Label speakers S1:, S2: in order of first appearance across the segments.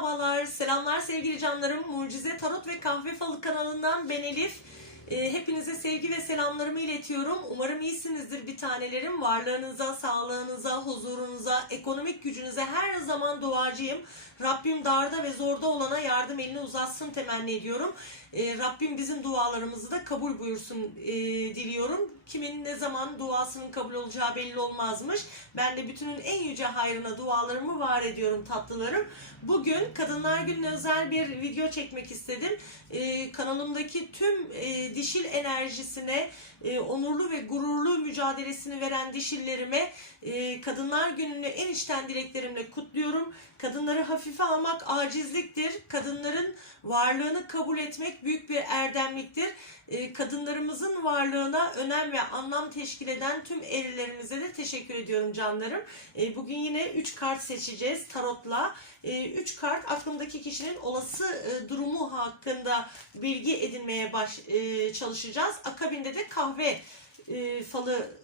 S1: Merhabalar, selamlar sevgili canlarım. Mucize Tarot ve Kahve Falı kanalından ben Elif. Ee, hepinize sevgi ve selamlarımı iletiyorum. Umarım iyisinizdir bir tanelerim. Varlığınıza, sağlığınıza, huzurunuza, ekonomik gücünüze her zaman duacıyım. Rabbim darda ve zorda olana yardım elini uzatsın temenni ediyorum. Ee, Rabbim bizim dualarımızı da kabul buyursun e, diliyorum. Kimin ne zaman duasının kabul olacağı belli olmazmış. Ben de bütünün en yüce hayrına dualarımı var ediyorum tatlılarım. Bugün Kadınlar Günü'ne özel bir video çekmek istedim. Ee, kanalımdaki tüm e, dişil enerjisine, e, onurlu ve gururlu mücadelesini veren dişillerime e, Kadınlar Günü'nü en içten dileklerimle kutluyorum. Kadınları hafife almak acizliktir. Kadınların varlığını kabul etmek büyük bir erdemliktir. E, kadınlarımızın varlığına önem ve anlam teşkil eden tüm erilerimize de teşekkür ediyorum canlarım. E, bugün yine 3 kart seçeceğiz tarotla. 3 kart aklımdaki kişinin olası e, durumu hakkında bilgi edinmeye baş, e, çalışacağız. Akabinde de kahve e, falı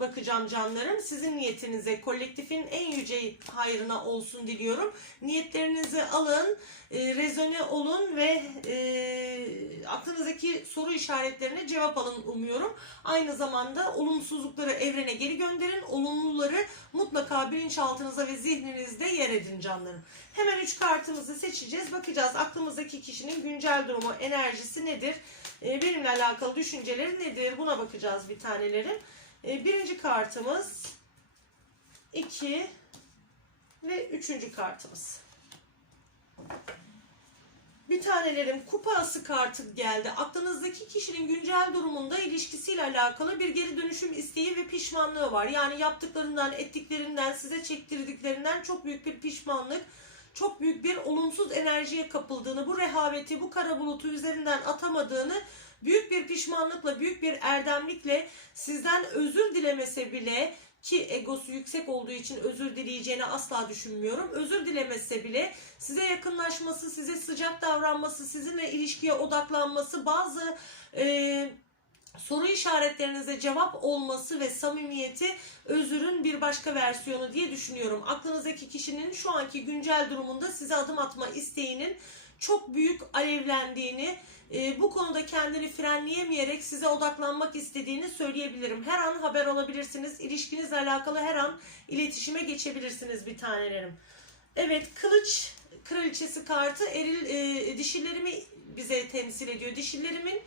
S1: bakacağım canlarım. Sizin niyetinize, kolektifin en yüce hayrına olsun diliyorum. Niyetlerinizi alın, e, rezone olun ve e, aklınızdaki soru işaretlerine cevap alın umuyorum. Aynı zamanda olumsuzlukları evrene geri gönderin, olumluları mutlaka bilinçaltınıza ve zihninizde yer edin canlarım. Hemen 3 kartımızı seçeceğiz. Bakacağız aklımızdaki kişinin güncel durumu, enerjisi nedir? E, benimle alakalı düşünceleri nedir? Buna bakacağız bir tanelerim. E, birinci kartımız, iki ve üçüncü kartımız. Bir tanelerim kupa ası kartı geldi. Aklınızdaki kişinin güncel durumunda ilişkisiyle alakalı bir geri dönüşüm isteği ve pişmanlığı var. Yani yaptıklarından, ettiklerinden, size çektirdiklerinden çok büyük bir pişmanlık, çok büyük bir olumsuz enerjiye kapıldığını, bu rehaveti, bu kara bulutu üzerinden atamadığını büyük bir pişmanlıkla, büyük bir erdemlikle sizden özür dilemese bile ki egosu yüksek olduğu için özür dileyeceğini asla düşünmüyorum. Özür dilemese bile size yakınlaşması, size sıcak davranması, sizinle ilişkiye odaklanması, bazı e, soru işaretlerinize cevap olması ve samimiyeti özürün bir başka versiyonu diye düşünüyorum. Aklınızdaki kişinin şu anki güncel durumunda size adım atma isteğinin çok büyük alevlendiğini, e, bu konuda kendini frenleyemeyerek size odaklanmak istediğini söyleyebilirim. Her an haber alabilirsiniz. İlişkinizle alakalı her an iletişime geçebilirsiniz bir tanelerim. Evet, kılıç kraliçesi kartı eril e, dişillerimi bize temsil ediyor. Dişillerimin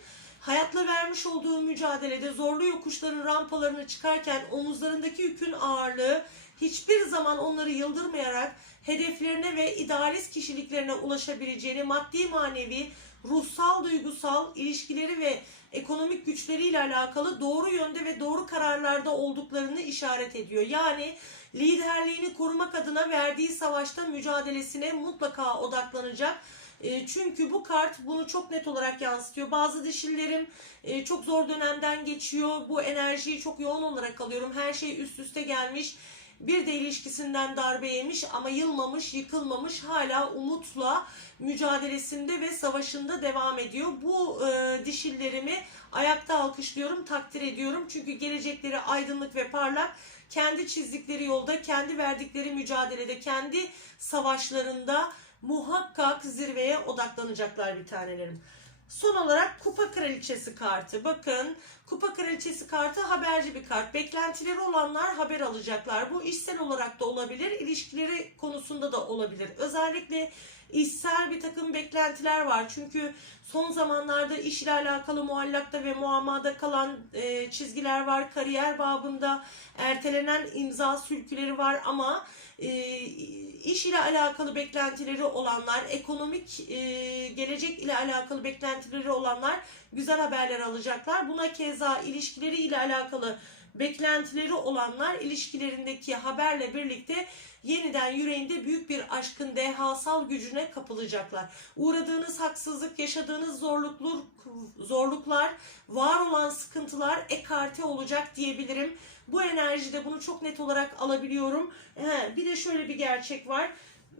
S1: hayatla vermiş olduğu mücadelede zorlu yokuşların rampalarını çıkarken omuzlarındaki yükün ağırlığı hiçbir zaman onları yıldırmayarak hedeflerine ve idealist kişiliklerine ulaşabileceğini maddi manevi ruhsal, duygusal ilişkileri ve ekonomik güçleriyle alakalı doğru yönde ve doğru kararlarda olduklarını işaret ediyor. Yani liderliğini korumak adına verdiği savaşta mücadelesine mutlaka odaklanacak. E, çünkü bu kart bunu çok net olarak yansıtıyor. Bazı dişillerim e, çok zor dönemden geçiyor. Bu enerjiyi çok yoğun olarak alıyorum. Her şey üst üste gelmiş. Bir de ilişkisinden darbe yemiş ama yılmamış, yıkılmamış, hala umutla mücadelesinde ve savaşında devam ediyor. Bu e, dişillerimi ayakta alkışlıyorum, takdir ediyorum. Çünkü gelecekleri aydınlık ve parlak. Kendi çizdikleri yolda, kendi verdikleri mücadelede, kendi savaşlarında muhakkak zirveye odaklanacaklar bir tanelerim. Son olarak Kupa Kraliçesi kartı. Bakın Kupa Kraliçesi kartı haberci bir kart. Beklentileri olanlar haber alacaklar. Bu işsel olarak da olabilir, ilişkileri konusunda da olabilir. Özellikle işsel bir takım beklentiler var. Çünkü son zamanlarda iş ile alakalı muallakta ve muamada kalan e, çizgiler var. Kariyer babında ertelenen imza sülküleri var ama e, iş ile alakalı beklentileri olanlar, ekonomik e, gelecek ile alakalı beklentileri olanlar güzel haberler alacaklar. Buna keza ilişkileri ile alakalı beklentileri olanlar ilişkilerindeki haberle birlikte yeniden yüreğinde büyük bir aşkın dehasal gücüne kapılacaklar. Uğradığınız haksızlık, yaşadığınız zorluklar, zorluklar, var olan sıkıntılar ekarte olacak diyebilirim. Bu enerjide bunu çok net olarak alabiliyorum. He, bir de şöyle bir gerçek var.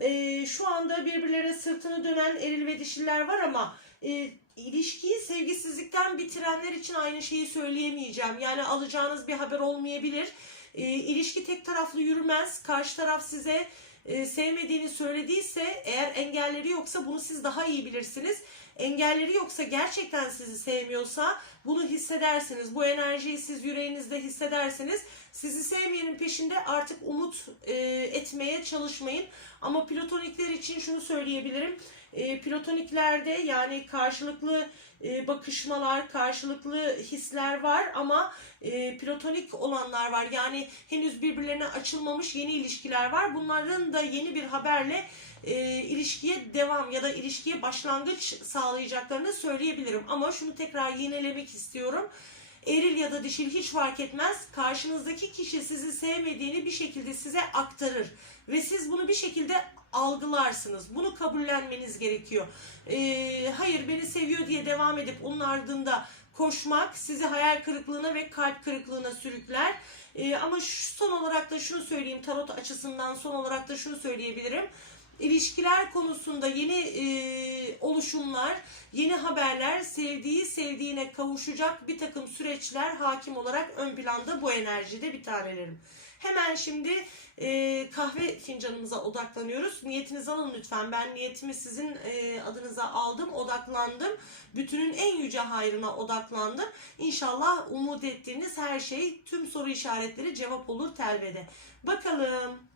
S1: Ee, şu anda birbirlerine sırtını dönen eril ve dişiller var ama e, ilişkiyi sevgisizlikten bitirenler için aynı şeyi söyleyemeyeceğim. Yani alacağınız bir haber olmayabilir. E, ilişki tek taraflı yürümez. Karşı taraf size e, sevmediğini söylediyse eğer engelleri yoksa bunu siz daha iyi bilirsiniz. Engelleri yoksa gerçekten sizi sevmiyorsa bunu hissedersiniz. Bu enerjiyi siz yüreğinizde hissederseniz sizi sevmeyenin peşinde artık umut e, etmeye çalışmayın. Ama platonikler için şunu söyleyebilirim. E, platoniklerde yani karşılıklı e, bakışmalar, karşılıklı hisler var ama e, platonik olanlar var. Yani henüz birbirlerine açılmamış yeni ilişkiler var. Bunların da yeni bir haberle e, ilişkiye devam ya da ilişkiye başlangıç sağlayacaklarını söyleyebilirim. Ama şunu tekrar yinelemek istiyorum. Eril ya da dişil hiç fark etmez. Karşınızdaki kişi sizi sevmediğini bir şekilde size aktarır. Ve siz bunu bir şekilde algılarsınız. Bunu kabullenmeniz gerekiyor. Ee, hayır beni seviyor diye devam edip onun ardında koşmak sizi hayal kırıklığına ve kalp kırıklığına sürükler. Ee, ama şu, son olarak da şunu söyleyeyim tarot açısından son olarak da şunu söyleyebilirim. İlişkiler konusunda yeni e, oluşumlar, yeni haberler, sevdiği sevdiğine kavuşacak bir takım süreçler hakim olarak ön planda bu enerjide bir tanelerim. Hemen şimdi e, kahve fincanımıza odaklanıyoruz. Niyetinizi alın lütfen. Ben niyetimi sizin e, adınıza aldım, odaklandım. Bütünün en yüce hayrına odaklandım. İnşallah umut ettiğiniz her şey, tüm soru işaretleri cevap olur telvede. Bakalım.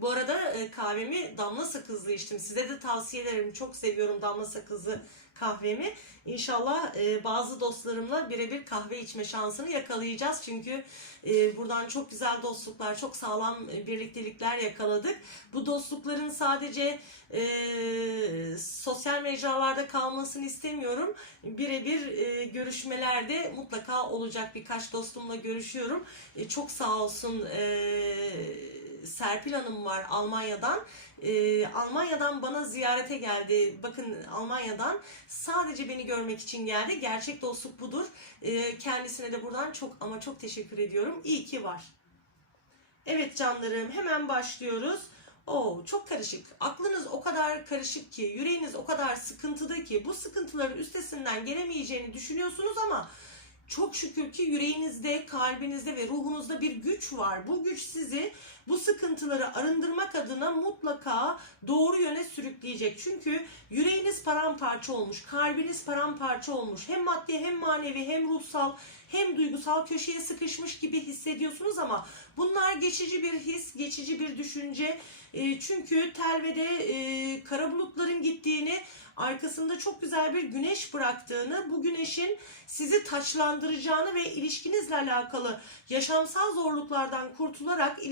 S1: Bu arada e, kahvemi damla sakızlı içtim. Size de tavsiye ederim. Çok seviyorum damla sakızlı kahvemi. İnşallah e, bazı dostlarımla birebir kahve içme şansını yakalayacağız. Çünkü e, buradan çok güzel dostluklar, çok sağlam birliktelikler yakaladık. Bu dostlukların sadece e, sosyal mecralarda kalmasını istemiyorum. Birebir e, görüşmelerde mutlaka olacak. Birkaç dostumla görüşüyorum. E, çok sağ olsun e, Serpil Hanım var Almanya'dan. Ee, Almanya'dan bana ziyarete geldi. Bakın Almanya'dan sadece beni görmek için geldi. Gerçek dostluk budur. Ee, kendisine de buradan çok ama çok teşekkür ediyorum. İyi ki var. Evet canlarım hemen başlıyoruz. Oo çok karışık. Aklınız o kadar karışık ki, yüreğiniz o kadar sıkıntıda ki bu sıkıntıların üstesinden gelemeyeceğini düşünüyorsunuz ama çok şükür ki yüreğinizde, kalbinizde ve ruhunuzda bir güç var. Bu güç sizi bu sıkıntıları arındırmak adına mutlaka doğru yöne sürükleyecek. Çünkü yüreğiniz paramparça olmuş, kalbiniz paramparça olmuş. Hem maddi hem manevi hem ruhsal hem duygusal köşeye sıkışmış gibi hissediyorsunuz ama bunlar geçici bir his, geçici bir düşünce. E, çünkü telvede e, kara bulutların gittiğini arkasında çok güzel bir güneş bıraktığını, bu güneşin sizi taçlandıracağını ve ilişkinizle alakalı yaşamsal zorluklardan kurtularak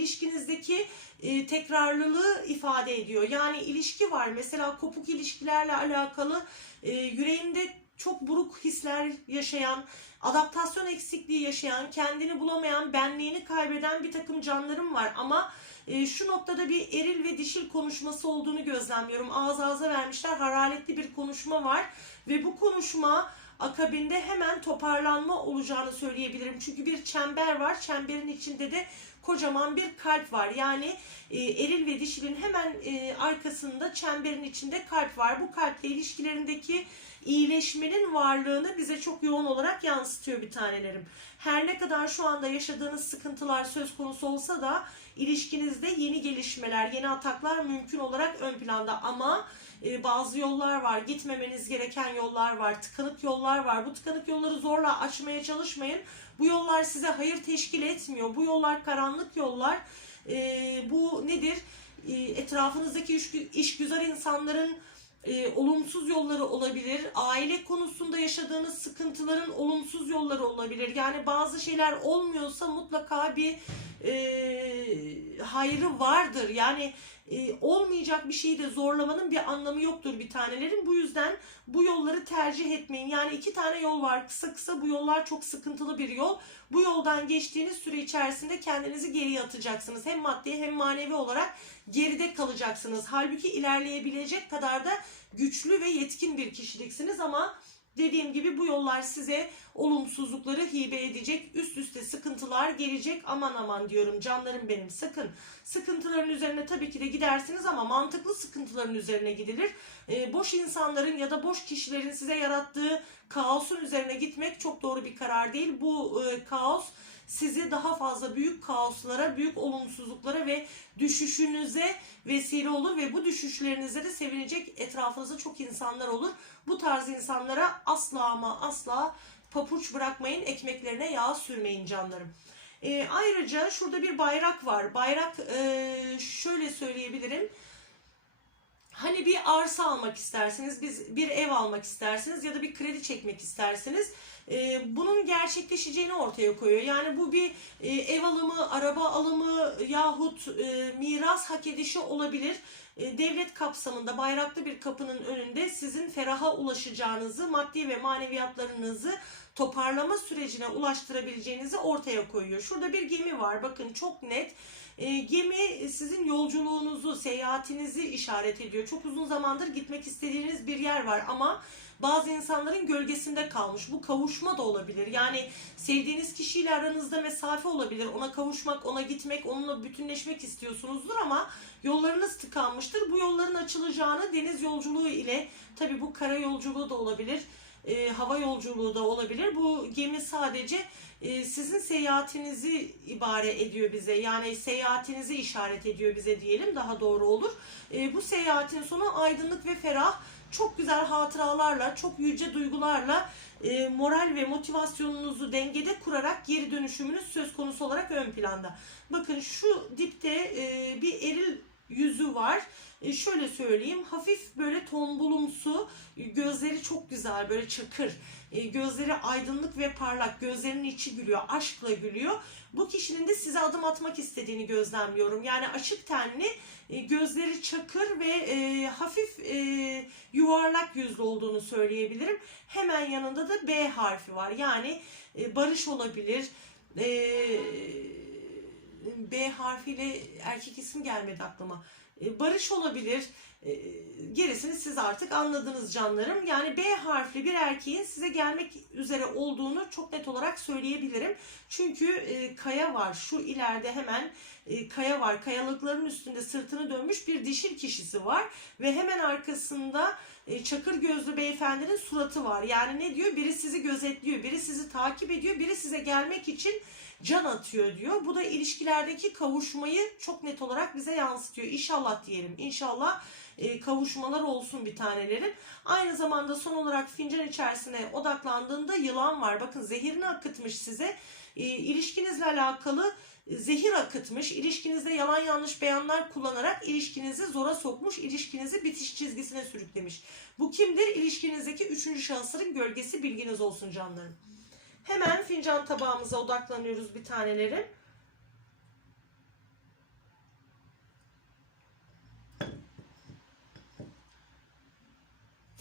S1: ilişkinizdeki e, tekrarlılığı ifade ediyor. Yani ilişki var. Mesela kopuk ilişkilerle alakalı e, yüreğinde çok buruk hisler yaşayan, adaptasyon eksikliği yaşayan, kendini bulamayan, benliğini kaybeden bir takım canlarım var. Ama e, şu noktada bir eril ve dişil konuşması olduğunu gözlemliyorum. Ağız ağza vermişler, hararetli bir konuşma var ve bu konuşma akabinde hemen toparlanma olacağını söyleyebilirim. Çünkü bir çember var, çemberin içinde de kocaman bir kalp var. Yani e, eril ve dişilin hemen e, arkasında çemberin içinde kalp var. Bu kalple ilişkilerindeki iyileşmenin varlığını bize çok yoğun olarak yansıtıyor bir tanelerim. Her ne kadar şu anda yaşadığınız sıkıntılar söz konusu olsa da ilişkinizde yeni gelişmeler, yeni ataklar mümkün olarak ön planda ama e, bazı yollar var, gitmemeniz gereken yollar var, tıkanık yollar var. Bu tıkanık yolları zorla açmaya çalışmayın. Bu yollar size hayır teşkil etmiyor. Bu yollar karanlık yollar. E, bu nedir? E, etrafınızdaki iş, iş güzel insanların olumsuz yolları olabilir. Aile konusunda yaşadığınız sıkıntıların olumsuz yolları olabilir. Yani bazı şeyler olmuyorsa mutlaka bir e, hayrı vardır. Yani e, olmayacak bir şeyi de zorlamanın bir anlamı yoktur bir tanelerin. Bu yüzden bu yolları tercih etmeyin. Yani iki tane yol var. Kısa kısa bu yollar çok sıkıntılı bir yol. Bu yoldan geçtiğiniz süre içerisinde kendinizi geriye atacaksınız. Hem maddi hem manevi olarak geride kalacaksınız. Halbuki ilerleyebilecek kadar da güçlü ve yetkin bir kişiliksiniz ama Dediğim gibi bu yollar size olumsuzlukları hibe edecek. Üst üste sıkıntılar gelecek. Aman aman diyorum canlarım benim sakın. Sıkıntıların üzerine tabii ki de gidersiniz ama mantıklı sıkıntıların üzerine gidilir. E, boş insanların ya da boş kişilerin size yarattığı kaosun üzerine gitmek çok doğru bir karar değil. Bu e, kaos sizi daha fazla büyük kaoslara, büyük olumsuzluklara ve düşüşünüze vesile olur ve bu düşüşlerinize de sevinecek etrafınızda çok insanlar olur. Bu tarz insanlara asla ama asla papuç bırakmayın, ekmeklerine yağ sürmeyin canlarım. Ee, ayrıca şurada bir bayrak var. Bayrak e, şöyle söyleyebilirim. Hani bir arsa almak istersiniz, biz bir ev almak istersiniz ya da bir kredi çekmek istersiniz. Ee, bunun gerçekleşeceğini ortaya koyuyor. Yani bu bir e, ev alımı, araba alımı yahut e, miras hak edişi olabilir. E, devlet kapsamında bayraklı bir kapının önünde sizin feraha ulaşacağınızı, maddi ve maneviyatlarınızı toparlama sürecine ulaştırabileceğinizi ortaya koyuyor. Şurada bir gemi var. Bakın çok net. E, gemi sizin yolculuğunuzu, seyahatinizi işaret ediyor. Çok uzun zamandır gitmek istediğiniz bir yer var ama bazı insanların gölgesinde kalmış. Bu kavuşma da olabilir. Yani sevdiğiniz kişiyle aranızda mesafe olabilir. Ona kavuşmak, ona gitmek, onunla bütünleşmek istiyorsunuzdur ama yollarınız tıkanmıştır. Bu yolların açılacağını deniz yolculuğu ile tabi bu kara yolculuğu da olabilir. E, hava yolculuğu da olabilir. Bu gemi sadece e, sizin seyahatinizi ibare ediyor bize. Yani seyahatinizi işaret ediyor bize diyelim daha doğru olur. E, bu seyahatin sonu aydınlık ve ferah çok güzel hatıralarla, çok yüce duygularla e, moral ve motivasyonunuzu dengede kurarak geri dönüşümünüz söz konusu olarak ön planda. Bakın şu dipte e, bir eril yüzü var. E, şöyle söyleyeyim hafif böyle tombulumsu gözleri çok güzel böyle çakır. E, gözleri aydınlık ve parlak gözlerinin içi gülüyor aşkla gülüyor. Bu kişinin de size adım atmak istediğini gözlemliyorum. Yani açık tenli e, gözleri çakır ve e, hafif e, yuvarlak yüzlü olduğunu söyleyebilirim. Hemen yanında da B harfi var. Yani e, barış olabilir e, B harfiyle erkek isim gelmedi aklıma. E, Barış olabilir. E, Gerisini siz artık anladınız canlarım. Yani B harfli bir erkeğin size gelmek üzere olduğunu çok net olarak söyleyebilirim. Çünkü e, kaya var. Şu ileride hemen kaya var. Kayalıkların üstünde sırtını dönmüş bir dişil kişisi var. Ve hemen arkasında e, çakır gözlü beyefendinin suratı var. Yani ne diyor? Biri sizi gözetliyor, biri sizi takip ediyor, biri size gelmek için can atıyor diyor. Bu da ilişkilerdeki kavuşmayı çok net olarak bize yansıtıyor. İnşallah diyelim. İnşallah e, kavuşmalar olsun bir tanelerin. Aynı zamanda son olarak fincan içerisine odaklandığında yılan var. Bakın zehirini akıtmış size. E, ilişkinizle alakalı zehir akıtmış, ilişkinizde yalan yanlış beyanlar kullanarak ilişkinizi zora sokmuş, ilişkinizi bitiş çizgisine sürüklemiş. Bu kimdir? İlişkinizdeki üçüncü şahısların gölgesi bilginiz olsun canlarım. Hemen fincan tabağımıza odaklanıyoruz bir taneleri.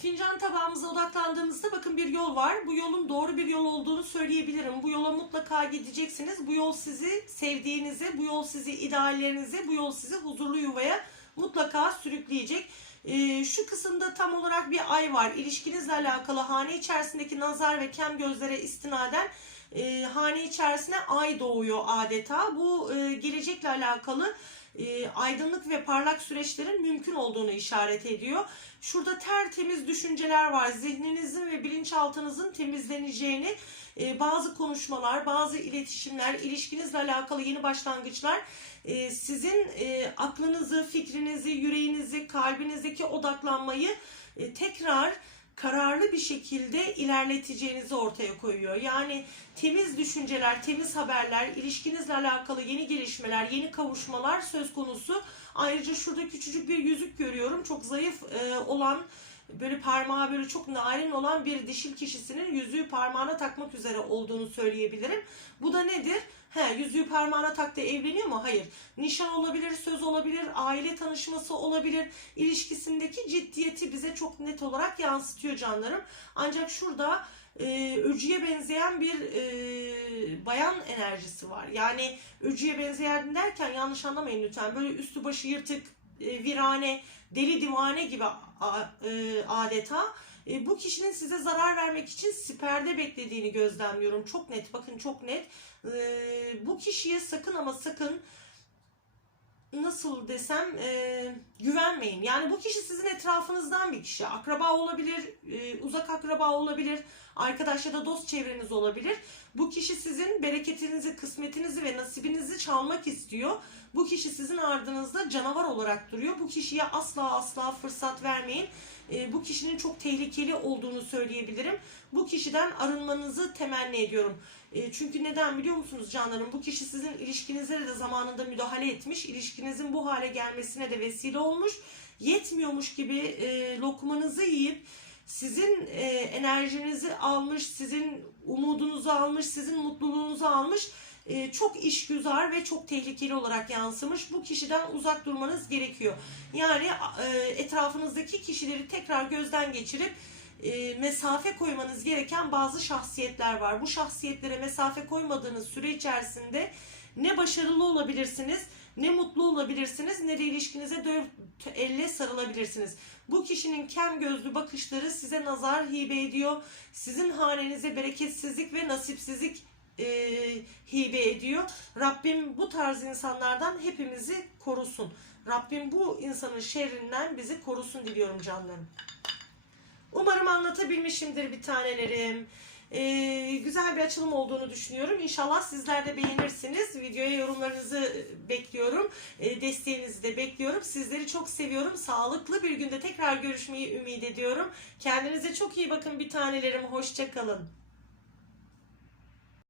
S1: Fincan tabağımıza odaklandığımızda bakın bir yol var. Bu yolun doğru bir yol olduğunu söyleyebilirim. Bu yola mutlaka gideceksiniz. Bu yol sizi sevdiğinize, bu yol sizi ideallerinize, bu yol sizi huzurlu yuvaya mutlaka sürükleyecek. Ee, şu kısımda tam olarak bir ay var. İlişkinizle alakalı hane içerisindeki nazar ve kem gözlere istinaden e, hane içerisine ay doğuyor adeta. Bu e, gelecekle alakalı e, aydınlık ve parlak süreçlerin mümkün olduğunu işaret ediyor. Şurada tertemiz düşünceler var. Zihninizin ve bilinçaltınızın temizleneceğini, e, bazı konuşmalar, bazı iletişimler, ilişkinizle alakalı yeni başlangıçlar e, sizin e, aklınızı, fikrinizi, yüreğinizi, kalbinizdeki odaklanmayı e, tekrar kararlı bir şekilde ilerleteceğinizi ortaya koyuyor. Yani temiz düşünceler, temiz haberler, ilişkinizle alakalı yeni gelişmeler, yeni kavuşmalar söz konusu. Ayrıca şurada küçücük bir yüzük görüyorum. Çok zayıf e, olan böyle parmağı böyle çok narin olan bir dişil kişisinin yüzüğü parmağına takmak üzere olduğunu söyleyebilirim. Bu da nedir? He, yüzüğü parmağına taktı evleniyor mu? Hayır. Nişan olabilir, söz olabilir, aile tanışması olabilir. İlişkisindeki ciddiyeti bize çok net olarak yansıtıyor canlarım. Ancak şurada e, öcüye benzeyen bir e, bayan enerjisi var. Yani öcüye benzeyen derken yanlış anlamayın lütfen. Böyle üstü başı yırtık, e, virane, deli divane gibi a- e, adeta. E, bu kişinin size zarar vermek için siperde beklediğini gözlemliyorum. Çok net bakın çok net. E, bu kişiye sakın ama sakın nasıl desem e, güvenmeyin. Yani bu kişi sizin etrafınızdan bir kişi. Akraba olabilir, e, uzak akraba olabilir, Arkadaş ya da dost çevreniz olabilir. Bu kişi sizin bereketinizi, kısmetinizi ve nasibinizi çalmak istiyor. Bu kişi sizin ardınızda canavar olarak duruyor. Bu kişiye asla asla fırsat vermeyin. E, bu kişinin çok tehlikeli olduğunu söyleyebilirim. Bu kişiden arınmanızı temenni ediyorum. E, çünkü neden biliyor musunuz canlarım? Bu kişi sizin ilişkinize de zamanında müdahale etmiş. İlişkinizin bu hale gelmesine de vesile olmuş. Yetmiyormuş gibi e, lokmanızı yiyip sizin e, enerjinizi almış, sizin umudunuzu almış, sizin mutluluğunuzu almış. E, çok işgüzar ve çok tehlikeli olarak yansımış. Bu kişiden uzak durmanız gerekiyor. Yani e, etrafınızdaki kişileri tekrar gözden geçirip e, mesafe koymanız gereken bazı şahsiyetler var. Bu şahsiyetlere mesafe koymadığınız süre içerisinde ne başarılı olabilirsiniz, ne mutlu olabilirsiniz, ne de ilişkinize dört elle sarılabilirsiniz. Bu kişinin kem gözlü bakışları size nazar hibe ediyor. Sizin hanenize bereketsizlik ve nasipsizlik e, hibe ediyor. Rabbim bu tarz insanlardan hepimizi korusun. Rabbim bu insanın şerrinden bizi korusun diliyorum canlarım. Umarım anlatabilmişimdir bir tanelerim. Ee, güzel bir açılım olduğunu düşünüyorum. İnşallah sizler de beğenirsiniz. Videoya yorumlarınızı bekliyorum. Ee, desteğinizi de bekliyorum. Sizleri çok seviyorum. Sağlıklı bir günde tekrar görüşmeyi ümit ediyorum. Kendinize çok iyi bakın bir tanelerim. Hoşçakalın.